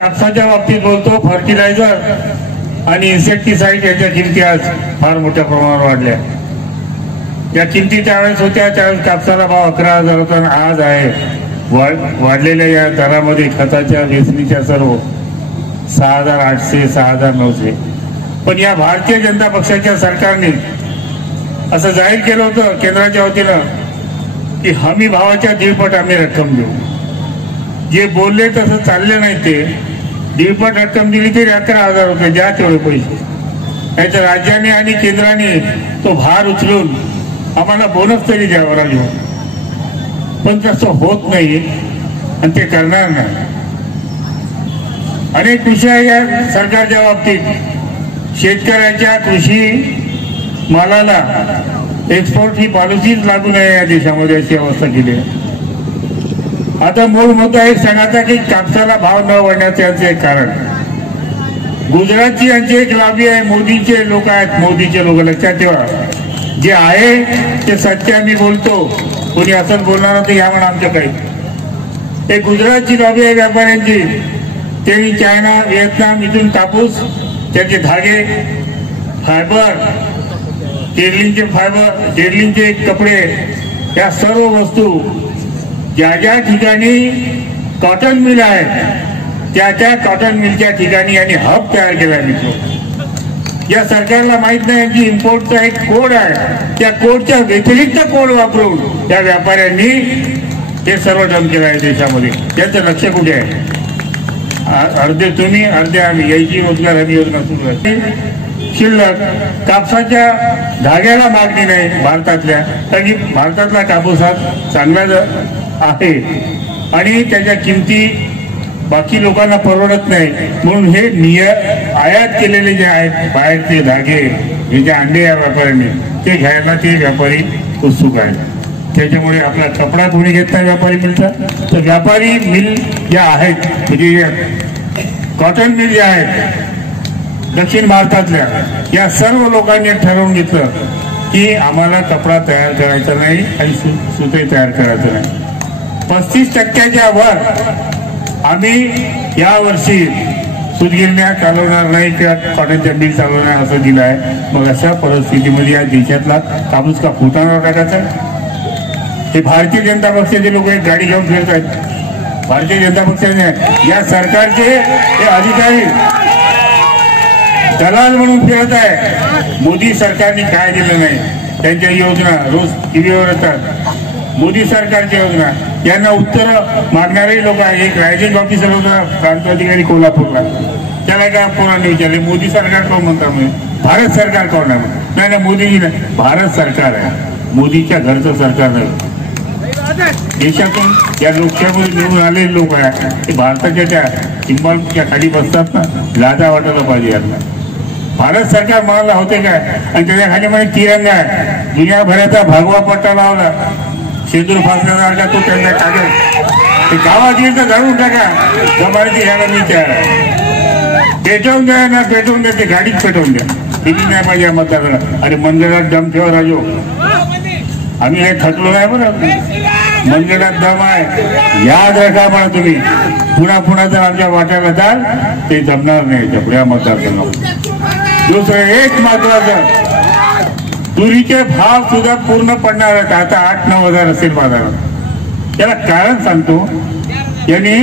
कापसाच्या बाबतीत बोलतो, फर्टिलायझर आणि इन्सेक्टिसाइड याच्या किमती आज फार मोठ्या प्रमाणावर वाढल्या. या किमती त्यावेळेस होत्या, त्यावेळेस कापसाला भाव 11,000 होता आणि आज आहे. वाढलेल्या या दरामध्ये खताच्या वेचणीच्या सर्व 6,800 6,900. पण या भारतीय जनता पक्षाच्या सरकारने असं जाहीर केलं होतं केंद्राच्या वतीनं की हमी भावाच्या 1.5 आम्ही रक्कम देऊ. जे बोलले तसं चालले नाही, ते 1.5 रक्कम दिली तरी 11,000 रुपये द्या, तेवढे पैसे. नाहीतर राज्याने आणि केंद्राने तो भार उचलून आम्हाला बोनस तरी द्यावा राजू. पण तसं होत नाही आणि ते करणार नाही. अनेक विषय आहे या सरकारच्या बाबतीत. शेतकऱ्याच्या कृषी मालाला एक्सपोर्ट ही पॉलिसीच लागू नये या देशामध्ये, अशी अवस्था केली आहे. आता मूळ मुद्दा एक सांगायचा की कापसाला भाव न वाढण्याचे याचे एक कारण गुजरातची यांची एक लॉबी आहे. मोदीचे लोक आहेत, मोदीचे लोक. लक्षात ठेवा, जे आहे ते सत्य आम्ही बोलतो. कोणी असं बोलणार तर या म्हणा आमच्या काही. एक गुजरातची लॉबी आहे व्यापाऱ्यांची. त्यांनी चायना, व्हिएतनाम इथून कापूस, त्याचे धागे, फायबर, टेरलिनचे कपडे, या सर्व वस्तू ज्या ज्या ठिकाणी कॉटन मिल आहे त्या त्या कॉटन मिलच्या ठिकाणी यांनी हब तयार केला मित्र. या सरकारला माहित नाही की इम्पोर्टचा एक कोड आहे, त्या कोडच्या व्यतिरिक्त कोड वापरून त्या व्यापाऱ्यांनी हे सर्व डंप केलं आहे देशामध्ये. त्यांचं लक्ष कुठे आहे? अर्धे तुम्ही अर्धे आम्ही, याची रोजगार हमी योजना सुरू आहे. शिल्लक कापसाच्या धाग्याला मागणी नाही भारतातल्या, कारण की भारतातला कापूस हा चांगला आहे आणि त्याच्या किमती बाकी लोकांना परवडत नाही. म्हणून हे आयात केलेले जे आहेत बाहेरचे धागे, हे जे आणले या व्यापाऱ्यांनी, ते घ्यायला ते व्यापारी उत्सुक आहेत. त्याच्यामुळे आपला कपडा कोणी घेत नाही व्यापारी मिलचा. तर व्यापारी मिल ज्या आहेत, म्हणजे कॉटन मिल ज्या आहेत दक्षिण भारतातल्या, या सर्व लोकांनी ठरवून घेतलं की आम्हाला कपडा तयार करायचा नाही आणि सुते तयार करायचं नाही. 35% वर आम्ही यावर्षी सूतगिरण्या चालवणार नाही किंवा कॉटनच्या मिल चालवणार असं दिलं आहे. मग अशा परिस्थितीमध्ये या देशातला कापूस का फुटाणार टाकायचा? हे भारतीय जनता पक्षाचे लोक एक गाडी घेऊन फिरत आहेत. भारतीय जनता पक्षाने या सरकारचे हे अधिकारी दलाल म्हणून फिरत आहे. मोदी सरकारने काय दिलं नाही. त्यांच्या योजना रोज टीव्हीवर येतात, मोदी सरकारच्या योजना. यांना उत्तर मागणारे लोक आहे. एक रायजिंग ऑफिसर होता प्रांत अधिकारी कोल्हापूरला, त्याला काय पोरांनी विचारले मोदी सरकार कोण म्हणतात? म्हणजे भारत सरकार कोण आहे? नाही नाही, मोदीजी नाही, भारत सरकार आहे. मोदीच्या घरचं सरकार नाही. देशातून या लोकशाहीमध्ये निवडून आलेले लोक आहे ते भारताच्या त्या सिंबॉलच्या खाली बसतात ना, लाजा वाटायला पाहिजे यांना. भारत सरकार म्हणायला होते काय? आणि त्याच्या खाली मध्ये तिरंगा आहे, दुनियाभराचा भगवा पट्टा लावला, शेंदूर फासण्यासारखा तो त्यांना कागद. गावात येईल तर जाळून टाका, जमायची ह्याला मी तयार आहे. पेटवून द्या ना, पेटवून द्या, ते गाडीत पेटवून द्या. किती नाही पाहिजे या मतदाराला. अरे मनगडात दम ठेवा राजू, आम्ही हे थकलो नाही बरं. मनगडात दम आहे, याद रखा म्हणा तुम्ही. पुन्हा जर आमच्या वाट्याला जाल ते जमणार नाही पुढ्या मतदारसंघामध्ये. दुसरं एक महत्वाचं, तुरीचे भाव सुद्धा पूर्ण पडणार आहेत. आता 8-9 हजार असेल बाजारात. त्याला कारण सांगतो, यांनी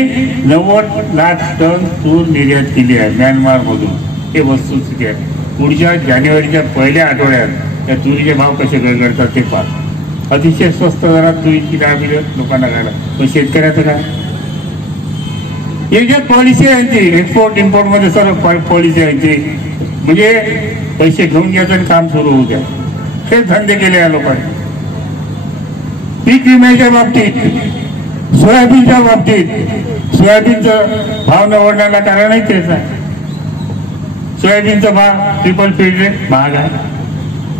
90 लाख टन तूर निर्यात केली आहे म्यानमारमधून. हे वस्तुस्थिती आहे. पुढच्या जानेवारीच्या पहिल्या आठवड्यात त्या तुरीचे भाव कसे गळगळतात ते पहा. अतिशय स्वस्त दरात तुरीची डाळ मिळेल लोकांना खायला. पण शेतकऱ्याचं काय? हे जे पॉलिसी आहे ती एक्सपोर्ट इम्पोर्ट मध्ये सर्व पॉलिसी आहे ती, म्हणजे पैसे घेऊन घ्यायचं आणि काम सुरू होऊ द्या. हे धंदे केले या लोकांनी. पीक विम्याच्या बाबतीत, सोयाबीनच्या बाबतीत, सोयाबीनचं भाव न वाढण्याला कारणही तेच आहे. सोयाबीनचा भाव ट्रिपल फीड रेट महाग आहे.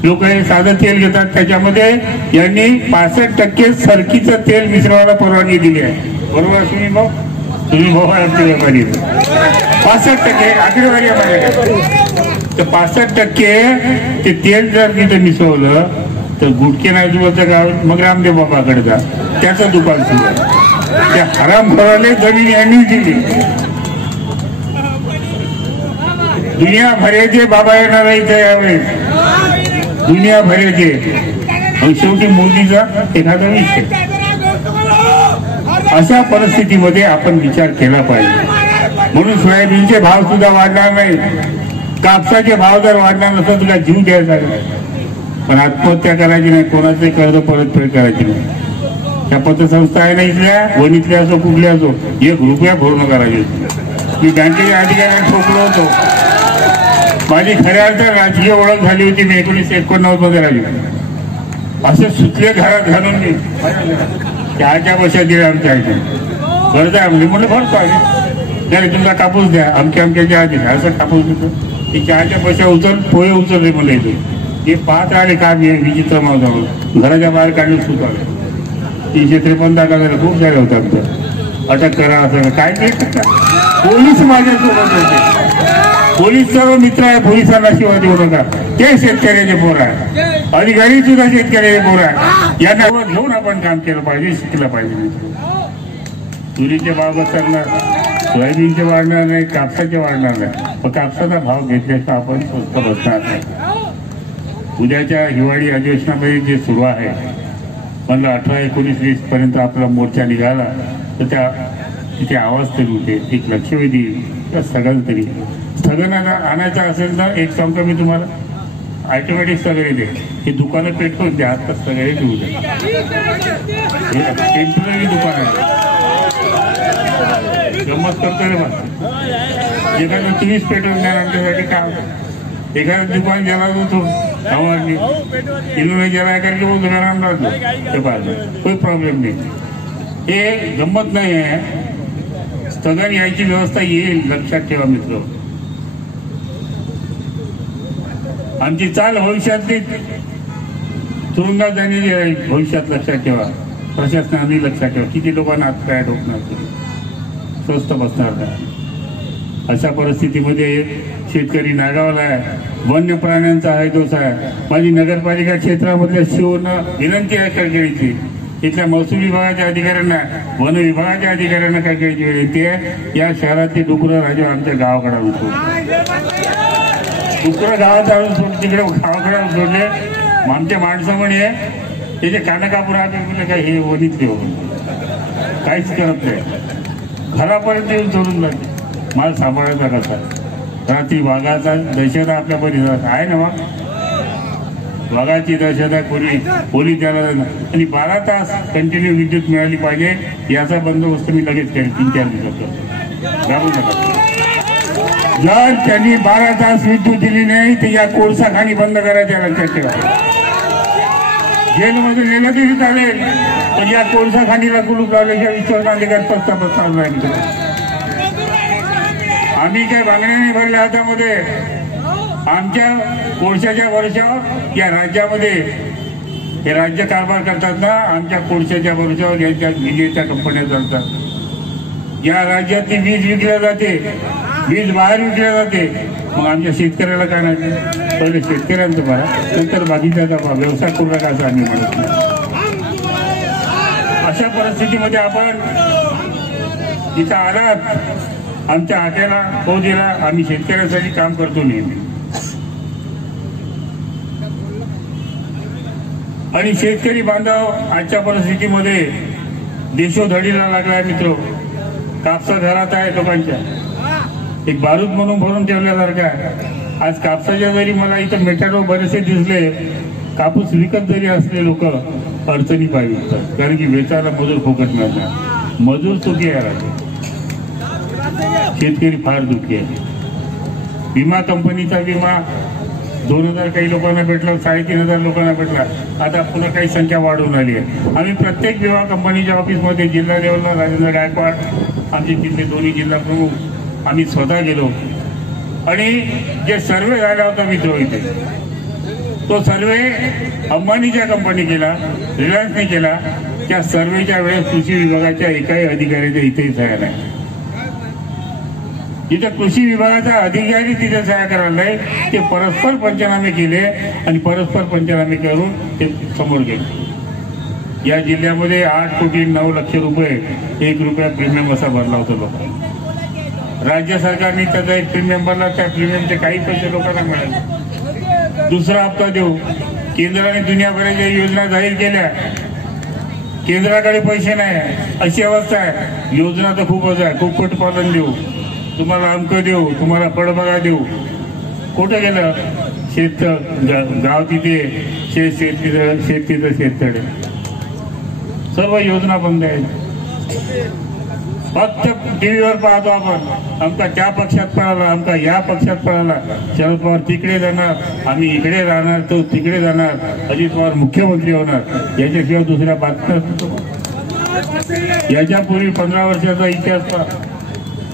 लोक हे साधं तेल घेतात, त्याच्यामध्ये यांनी 65% सरकीचं तेल मिसळायला परवानगी दिली आहे. बरोबर तुम्ही भाऊ, तुम्ही भाऊ आमचे व्यापारी. 65% आकडेवारी आहे माझ्याकडे. तर 65% ते तेल जर तिथं मिसळलं तर गुटके नाजूबाचं गाव, मग रामदेव बाबाकडे जा, त्याचं दुकान सुरू आहे. त्या हरामखोराने जमीन यांनी दिली. दुनिया भरेचे बाबा येणार आहे यावेळेस, दुनिया भरेचे. शेवटी मोदीचा एखादा विषय. अशा परिस्थितीमध्ये आपण विचार केला पाहिजे. म्हणून सोयाबीनचे भाव सुद्धा वाढणार नाही. कापसाचे भाव जर वाढणार नसतं तुला जीव द्यायचा नाही, पण आत्महत्या करायची नाही, कोणाचे कर्ज परतफेड करायची नाही. त्या पतसंस्था आहे ना इथल्या, वणीतल्या असो कुठल्या असो, ₹1 भरून करायचे. मी बँकेच्या अधिकाऱ्यांना ठोकलो होतो. माझी खऱ्या अर्थात राजकीय ओळख झाली होती. मी 1989 मध्ये राहिली. असे सुटले घरात घालून मी चहाच्या पैशात दिले आमच्या आईने. कर्ज आहे म्हणजे म्हणलं भरतो आम्ही. नाही तुमचा कापूस द्या, आमच्या आधी असं कापूस देतो. ती चहाच्या पैशा उचल, पोहे उचलले मला येतो. हे पाहत राहिले का मी विचित्र मावसावर घराच्या बाहेर काढले सुद्धा 353 टाकायला खूप झाले होते आमच्या. अटक करा असं काय नाही. पोलीस माझ्यासोबत होते. पोलीस सर्व मित्र आहे. पोलिसांना शिवाय देऊ नका. ते शेतकऱ्याचे पोर आहे. अधिकारी सुद्धा शेतकऱ्याचे पोर आहे. यांना घेऊन आपण काम केलं पाहिजे, शिकलं पाहिजे. तुरीचे भाव बसणार, सोयाबीनचे वाढणार नाही, कापसाचे वाढणार नाही. पण कापसाचा भाव घेतल्याचा आपण स्वस्त बसणार नाही. उद्याच्या हिवाळी अधिवेशनामध्ये जे सुरू आहे, म्हणलं 18, 19, 20 पर्यंत आपला मोर्चा निघाला तर त्या तिथे आवाज तरी होते, एक लक्षवेधी किंवा स्थगन तरी. स्थगनाला आणायचं असेल तर एक सांगतो मी तुम्हाला, ऑटोमॅटिक सगळे दे. हे दुकानं पेटवून द्या, आता सगळे देऊ द्या. टेम्पररी दुकान आहे. गंमत करतो रे बा. एखादं तुम्हीच पेटवून द्या आमच्यासाठी काम. एखादं दुकान गेला तो आवाज इन्होंने जला करके वो दुकान राहतो ते पाहतो, कोई प्रॉब्लेम नाही. हे गंमत नाही आहे. स्थगन यायची व्यवस्था येईल, लक्षात ठेवा मित्र. आमची चाल भविष्यातली तुरुंगात जाण्याची आहे. भविष्यात लक्षात ठेवा. प्रशासनाने लक्षात ठेवा. किती लोकांना हातपाय ठोकणार, स्वस्त बसणार नाही. अशा परिस्थितीमध्ये शेतकरी नागावला आहे. वन्य प्राण्यांचा आहे दोष आहे. माझी नगरपालिका क्षेत्रामधल्या शिवनं विनंती आहे कळकळीची. इथल्या महसूल विभागाच्या अधिकाऱ्यांना, वन विभागाच्या अधिकाऱ्यांना कळकळीची विनंती आहे. या शहरातले डुकरं राजे आमच्या गावाकडे आणून सोडले. डुकरं गावात आणून सोड, तिकडे गावाकडे सोडले. आमच्या माणसं म्हणे त्याचे कानाकापूर आले काय हे वणीतले हो, काहीच करत नाही. घरापर्यंत येऊन सोडून जाते. माल सांभाळायचा कसा. रात्री वाघाचा दहशत आपल्या परिसरात आहे ना. मग वाघाची दहशत आहे. कोणी पोलीस द्यायला आणि 12 तास कंटिन्यू विद्युत मिळाली पाहिजे. याचा बंदोबस्त मी लगेच करेन 3-4 दिवसात. घाबरू नका. जर त्यांनी 12 तास विद्युत दिली नाही तर या कोळसा खाणी बंद करायच्या, लक्षात ठेवा. जेलमध्ये नेलं तरी चालेल, पण या कोळसा खाणीला कुलूप लावल्याच्या विश्वास नांदेकर प्रस्ताव चालू आहे. आम्ही काय भांगण्या नाही भरल्या हातामध्ये. आमच्या कोळशाच्या वर्षावर या राज्यामध्ये हे राज्य कारभार करतात ना, आमच्या कोळशाच्या वर्षावर यांच्या विजेच्या कंपन्या चालतात. या राज्यातली वीज विकल्या जाते, वीज बाहेर विकल्या जाते. मग आमच्या शेतकऱ्याला काय नाही. पहिले शेतकऱ्यांचं बघा, नंतर बाकीचा व्यवसाय करू नका असं आम्ही म्हणत नाही. अशा परिस्थितीमध्ये आपण इथं आलात, आमच्या हाक्याला हो दिला. आम्ही शेतकऱ्यांसाठी काम करतो नेहमी. आणि शेतकरी बांधव आजच्या परिस्थितीमध्ये देशोधडीला लागलाय मित्र. कापसा घरात आहे लोकांच्या, एक बारूद म्हणून भरून ठेवल्यासारखा आहे. आज कापसाच्या जरी मला इथं मेटाडो बरेचसे दिसले, कापूस विकत जरी असले लोक अडचणी पाहिजे विकतात, कारण की वेचायला मजूर फुकट मिळतात. मजूर सुखी आहे, शेतकरी फार दुःखी आहे. विमा कंपनीचा विमा 2000 काही लोकांना भेटला, 3500 लोकांना भेटला. आता पुन्हा काही संख्या वाढून आली आहे. आम्ही प्रत्येक विमा कंपनीच्या ऑफिसमध्ये जिल्हा लेवलला राजेंद्र गायकवाड, आमचे जिल्हे दोन्ही जिल्हा प्रमुख, आम्ही स्वतः गेलो. आणि जे सर्वे झाला होता मित्र इथे, तो सर्वे अंबानीच्या कंपनी केला, रिलायन्सने केला. त्या सर्वेच्या वेळेस कृषी विभागाच्या एकाही अधिकाऱ्याच्या इथेही सह्या नाही. जिथे कृषी विभागाचा अधिकारी तिथे सह्या करायला नाही, ते परस्पर पंचनामे केले आणि परस्पर पंचनामे करून ते समोर गेले. या जिल्ह्यामध्ये 8 कोटी 9 लक्ष रुपये 1 रुपया प्रीमियम असा भरला होता लोकांनी. राज्य सरकारने त्याचा एक प्रीमियम भरला, त्या प्रीमियमचे काही पैसे लोकांना मिळाले. दुसरा हप्ता देऊ. केंद्राने दुनियाभराच्या योजना जाहीर केल्या, केंद्राकडे पैसे नाही, अशी अवस्था आहे. योजना तर खूपच आहे, कुक्कुटपालन देऊ, तुम्हाला अंक देऊ, तुम्हाला फळबागा देऊ. कुठं गेलं? शेत गाव तिथे, शेतीचं शेततळे, सर्व योजना बंद आहेत. फक्त टीव्हीवर पाहतो आपण, आमका त्या पक्षात पळाला, आमका या पक्षात पळाला, शरद पवार तिकडे जाणार, आम्ही इकडे राहणार, तो तिकडे जाणार, अजित पवार मुख्यमंत्री होणार, याच्याशिवाय दुसऱ्या बातम्या. याच्यापूर्वी 15 वर्षाचा इतिहास पहा.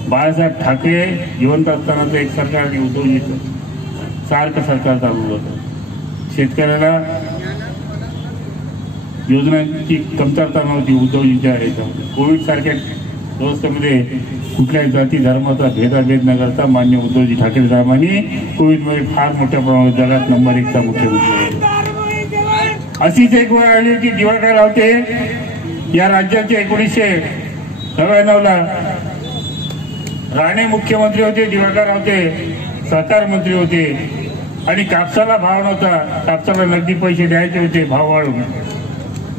बाळासाहेब ठाकरे जिवंत असतानाचं एक सरकार आणि उद्धवजीचं सारखं सरकार चालू होतं. शेतकऱ्याला योजनांची कमतरता नव्हती उद्धवजींच्या ह्याच्यामध्ये. कोविड सारख्या व्यवस्थेमध्ये कुठल्याही जाती धर्माचा भेदाभेद न करता मान्य उद्धवजी ठाकरे साहेबांनी कोविडमध्ये फार मोठ्या प्रमाणात जगात नंबर 1चा मुख्यमंत्री. अशीच एक वेळ आली की दिवाकर रावते या राज्याचे 1999ला राणे मुख्यमंत्री होते, दिवाकर रावते सहकार मंत्री होते, आणि कापसाला भाव नव्हता, कापसाला नगदी पैसे द्यायचे होते भाव वाढून.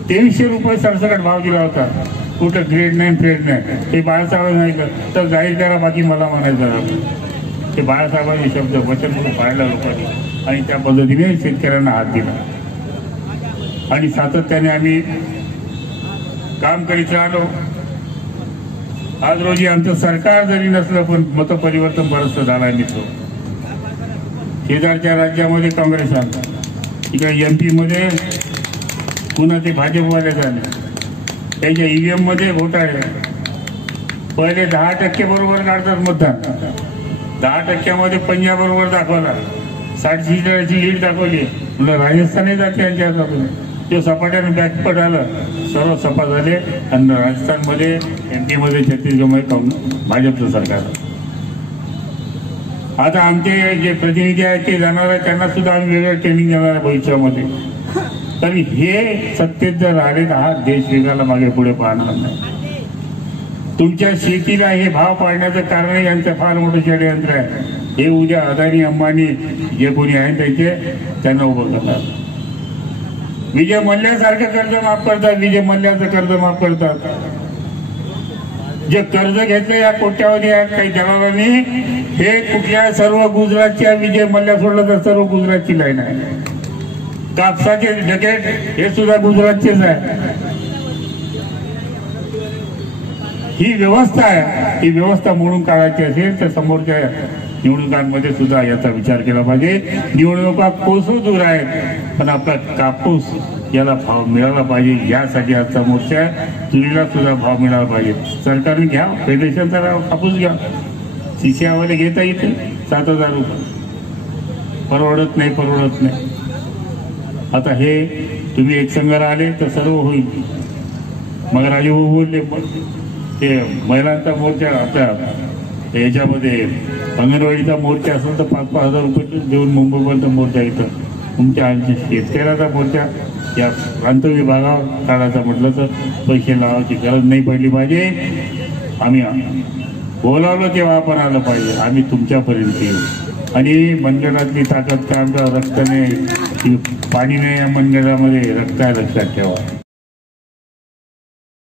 2300 रुपये सरसकट भाव दिला होता. कुठं ग्रेड नाही फ्रेड नाही, हे बाळासाहेबांनी सांगितलं तर जाहीर करा, बाकी मला म्हणायचं. ते बाळासाहेबांचे शब्द वचन म्हणून पाळलं लोकांनी, आणि त्या पद्धतीने शेतकऱ्यांना हात दिला. आणि सातत्याने आम्ही काम करीत राहिलो. आज रोजी आमचं सरकार जरी नसलं पण मतपरिवर्तन बरंचसं झालं आहे मित्र. शेजारच्या राज्यामध्ये काँग्रेस आला, इकडे MP मध्ये पुन्हा ते भाजपवाले झाले, त्याच्या EVM मध्ये घोटाळे. पहिले 10% बरोबर काढतात मतदान, 10%मध्ये पंजाब बरोबर दाखवला, 60 सीटाची लीड दाखवली. म्हणलं राजस्थानही जाते यांच्या हातातून. ते सपाट्याने बॅकपट आलं, सर्व सपा झाले, आणि राजस्थानमध्ये MP मध्ये छत्तीसगडमध्ये भाजपचं सरकार. आता आमचे जे प्रतिनिधी आहेत ते जाणार आहे, त्यांना सुद्धा आम्ही वेगळं ट्रेनिंग देणार आहे भविष्यामध्ये. तरी हे सत्तेत जर राहिले तर हा देश वेगाला मागे पुढे पाहणार नाही. तुमच्या शेतीला हे भाव पाडण्याचं कारण यांचं फार मोठं षडयंत्र आहे. हे उद्या अदानी अंबानी जे कोणी आहेत त्याचे त्यांना उभं करणार. विजय मल्ल्यासारखं कर्ज माफ करतात, विजय मल्ल्याचं कर्ज माफ करतात. जे कर्ज घेतले या कोट्यावधी आहेत काही दलालांनी, हे कुठल्या सर्व गुजरातच्या विजय मल्ल्या सोडलं तर सर्व गुजरातची लाईन आहे. कापसाचे डकेट हे सुद्धा गुजरातचेच आहे. ही व्यवस्था आहे, ही व्यवस्था मोडून काढायची असेल तर समोरच्या निवडणुकांमध्ये सुद्धा याचा विचार केला पाहिजे. निवडणुका कोसो दूर आहेत, पण आपला कापूस याला भाव मिळाला पाहिजे, यासाठी आजचा मोर्चा आहे. तुरीला सुद्धा भाव मिळाला पाहिजे. सरकारने घ्या, फेडरेशनचा कापूस घ्या, शिष्यावाले घेता येते 7,000 रुपये. परवडत नाही, परवडत नाही. आता हे तुम्ही एक संघाला आले तर सर्व होईल. मग राजू बोलले ते महिलांचा मोर्चा, आता याच्यामध्ये अंगणवाडीचा मोर्चा असेल तर 5,000 रुपये देऊन मुंबईपर्यंत मोर्चा येतं. तुमच्या शेतकऱ्याचा मोर्चा या प्रांत विभागावर काढायचा म्हटलं तर पैसे लावायची गरज नाही पडली पाहिजे. आम्ही बोलावलं तेव्हा आपण आलं पाहिजे. आम्ही तुमच्यापर्यंत येऊ. आणि मनगटातली ताकद काय आमच्या रक्त नाही, पाणी नाही या मनगटामध्ये, रक्त आहे, लक्षात ठेवा.